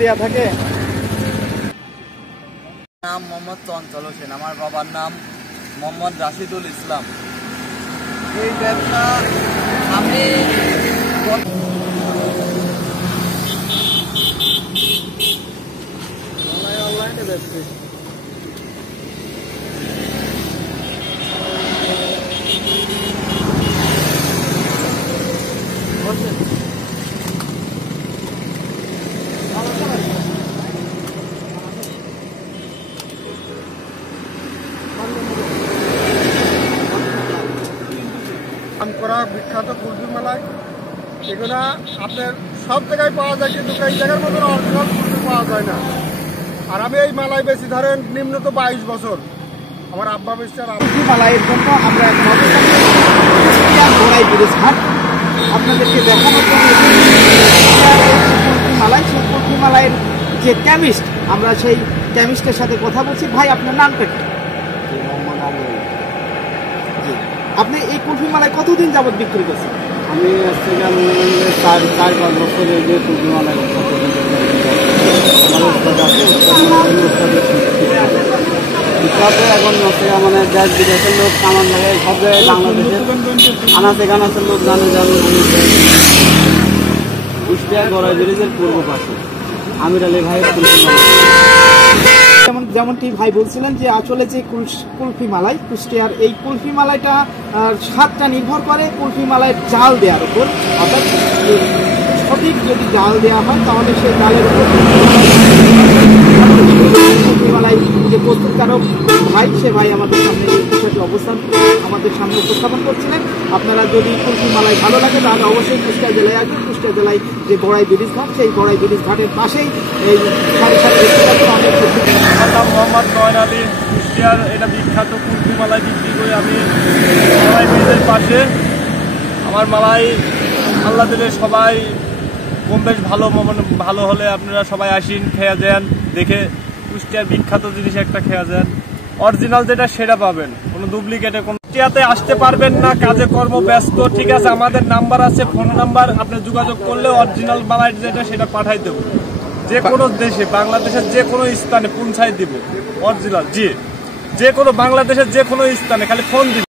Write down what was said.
দেয়া থাকে। নাম মোহাম্মদ চঞ্চল হোসেন, আমার বাবার নাম মোহাম্মদ রাশিদুল ইসলাম। এই ব্যবসা আমি অনলাইনে বেচছি। নাম করা বিখ্যাত কুলফি মালাই, এগুলো আপনার সব জায়গায় পাওয়া যায়, কিন্তু এই জায়গার মতন অরিজিনাল কুলফি পাওয়া যায় না। আর আমি এই মালাই বেশি ধরেন নিম্নত 22 বছর। আমার আব্বা মিস্টার কুলফি মালাইয়ের জন্য আমরা আপনাদেরকে দেখানোর জন্য কুলফি মালাই, সেই কুলফি মালাইয়ের যে কেমিস্ট, আমরা সেই কেমিস্টের সাথে কথা বলছি। ভাই, আপনার নামটা কি? আপনি এই কুলফি মালাই কতদিন যাবত বিক্রি করছেন? আমি 4-5 বছর যে কুলফি মালাই এখন মানে দেশ বিদেশের লোক কামান লাগে, সব জায়গায় বাংলাদেশের আনাচে কানাচের লোক জানে যে আমি কুষ্টিয়া গড়াই ব্রিজের পূর্ব পাশে আমির আলী ভাইয়ের কুলফি মালাই। যেমনটি ভাই বলছিলেন যে আসলে যে কুলফি মালাই কুষ্টিয়ার, এই কুলফি মালাইটা স্বাদটা নির্ভর করে কুলফি মালাইয়ের জাল দেওয়ার উপর। অর্থাৎ সঠিক যদি জাল দেওয়া হয় তাহলে সেই জালের উপর কুলফি মালাই যে প্রস্তুতকারক ভাই, সে ভাই আমাদের সামনে এই বিষয়টি আমাদের সামনে উপস্থাপন করছিলেন। আপনারা যদি কুলফি মালাই ভালো লাগে তাহলে অবশ্যই কুষ্টিয়া জেলায় আসবেন। কুষ্টিয়া জেলায় যে গড়াই ব্রিজ ঘাট, সেই গড়াই ব্রিজ ঘাটের পাশেই এই মোহাম্মদ নয়ন আলী, কুষ্টিয়ার এটা বিখ্যাত কুলফি মালাই বিক্রি করে আমি গড়াই ব্রিজের পাশে। আমার মালাই আল্লাহ দিলে সবাই কম বেশ ভালো হলে আপনারা সবাই আসেন, খেয়ে যান, দেখে কুষ্টিয়ার বিখ্যাত জিনিস একটা খেয়ে যান। অরিজিনাল যেটা সেটা পাবেন, কোনো ডুপ্লিকেটে কোনো। কুষ্টিয়াতে আসতে পারবেন না, কাজে কর্ম ব্যস্ত, ঠিক আছে, আমাদের নাম্বার আছে, ফোন নাম্বার, আপনি যোগাযোগ করলে অরিজিনাল মালাই যেটা সেটা পাঠাই দেবো। যে কোনো দেশে, বাংলাদেশের যে কোনো স্থানে পৌঁছাই দিব অরিজিনাল। যে কোনো বাংলাদেশের যে কোনো স্থানে খালি ফোন দিব।